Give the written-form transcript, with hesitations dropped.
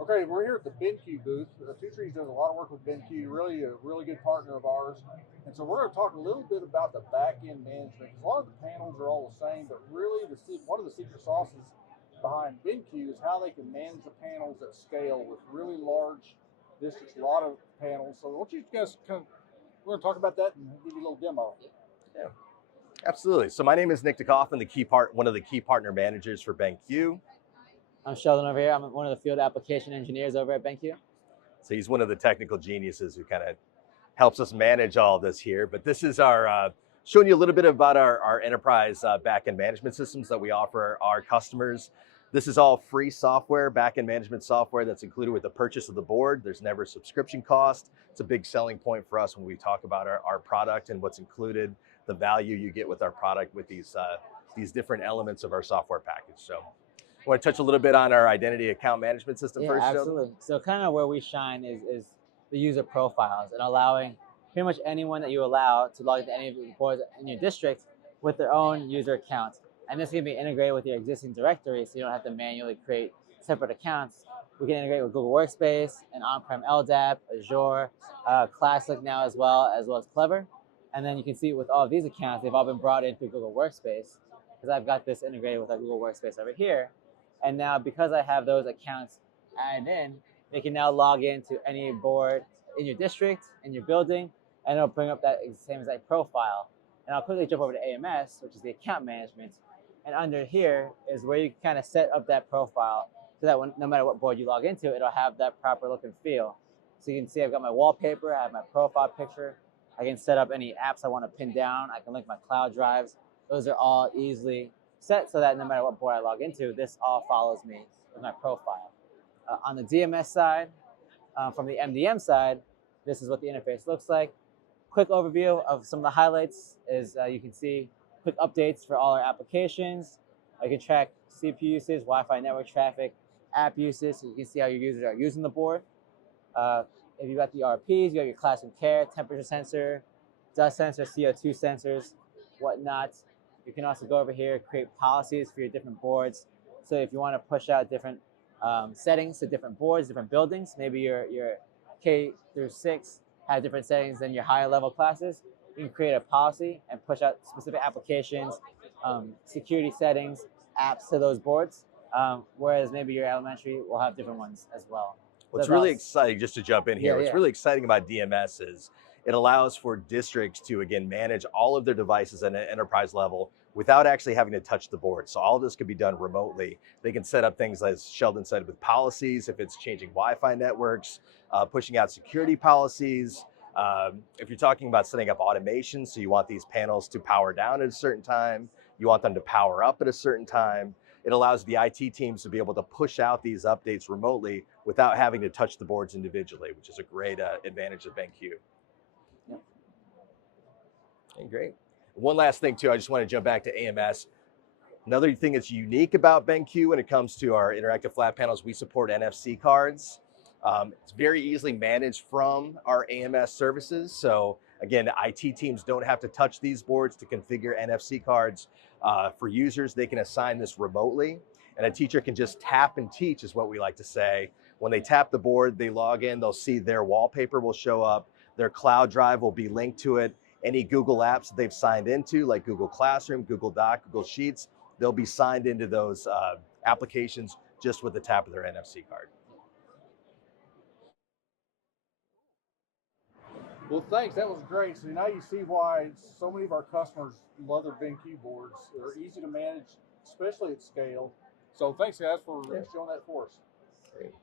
Okay, we're here at the BenQ booth. Twotrees does a lot of work with BenQ, really a really good partner of ours. And so we're going to talk a little bit about the back-end management. A lot of the panels are all the same, but really one of the secret sauces behind BenQ is how they can manage the panels at scale with really large districts, a lot of panels. So I want you guys we're going to talk about that and give you a little demo. Yeah, absolutely. So my name is Nick DeKoff, one of the key partner managers for BenQ. I'm Sheldon over here. I'm one of the field application engineers over at BenQ. So he's one of the technical geniuses who kind of helps us manage all of this here. But this is our showing you a little bit about our enterprise backend management systems that we offer our customers. This is all free software, backend management software that's included with the purchase of the board. There's never a subscription cost. It's a big selling point for us when we talk about our product and what's included, the value you get with our product with these different elements of our software package. So I want to touch a little bit on our identity account management system first, absolutely. Sheldon? So kind of where we shine is the user profiles and allowing pretty much anyone that you allow to log into any of the boards in your district with their own user account. And this can be integrated with your existing directory, so you don't have to manually create separate accounts. We can integrate with Google Workspace and on-prem LDAP, Azure, Classic now as well as Clever. And then you can see with all of these accounts, they've all been brought in through Google Workspace, because I've got this integrated with our Google Workspace over here. And now because I have those accounts added in, they can now log into any board in your district, in your building, and it'll bring up that same exact profile. And I'll quickly jump over to AMS, which is the account management. And under here is where you can kind of set up that profile so that no matter what board you log into, it'll have that proper look and feel. So you can see I've got my wallpaper, I have my profile picture. I can set up any apps I want to pin down. I can link my cloud drives. Those are all easily set so that no matter what board I log into, this all follows me with my profile. On the DMS side, from the MDM side, this is what the interface looks like. Quick overview of some of the highlights is you can see quick updates for all our applications. I can track CPU usage, Wi-Fi network traffic, app usage, so you can see how your users are using the board. If you've got the RPs, you got your classroom care, temperature sensor, dust sensor, CO2 sensors, whatnot. You can also go over here, create policies for your different boards. So if you want to push out different settings to different boards, different buildings, maybe your K through 6 has different settings than your higher level classes, you can create a policy and push out specific applications, security settings, apps to those boards, whereas maybe your elementary will have different ones as well. What's really exciting, just to jump in here, what's really exciting about DMS is it allows for districts to, again, manage all of their devices at an enterprise level without actually having to touch the board. So all of this can be done remotely. They can set up things, as Sheldon said, with policies, if it's changing Wi-Fi networks, pushing out security policies. If you're talking about setting up automation, so you want these panels to power down at a certain time, you want them to power up at a certain time, it allows the IT teams to be able to push out these updates remotely without having to touch the boards individually, which is a great advantage of BenQ. Yep. Okay, great. One last thing too, I just want to jump back to AMS. Another thing that's unique about BenQ when it comes to our interactive flat panels, we support NFC cards. It's very easily managed from our AMS services. So again, IT teams don't have to touch these boards to configure NFC cards. For users, they can assign this remotely, and a teacher can just tap and teach, is what we like to say. When they tap the board, they log in, they'll see their wallpaper will show up, their cloud drive will be linked to it. Any Google apps that they've signed into, like Google Classroom, Google Doc, Google Sheets, they'll be signed into those applications just with the tap of their NFC card. Well, thanks. That was great. So now you see why so many of our customers love their BenQ boards. They're easy to manage, especially at scale. So thanks, guys, for showing that for us. Great.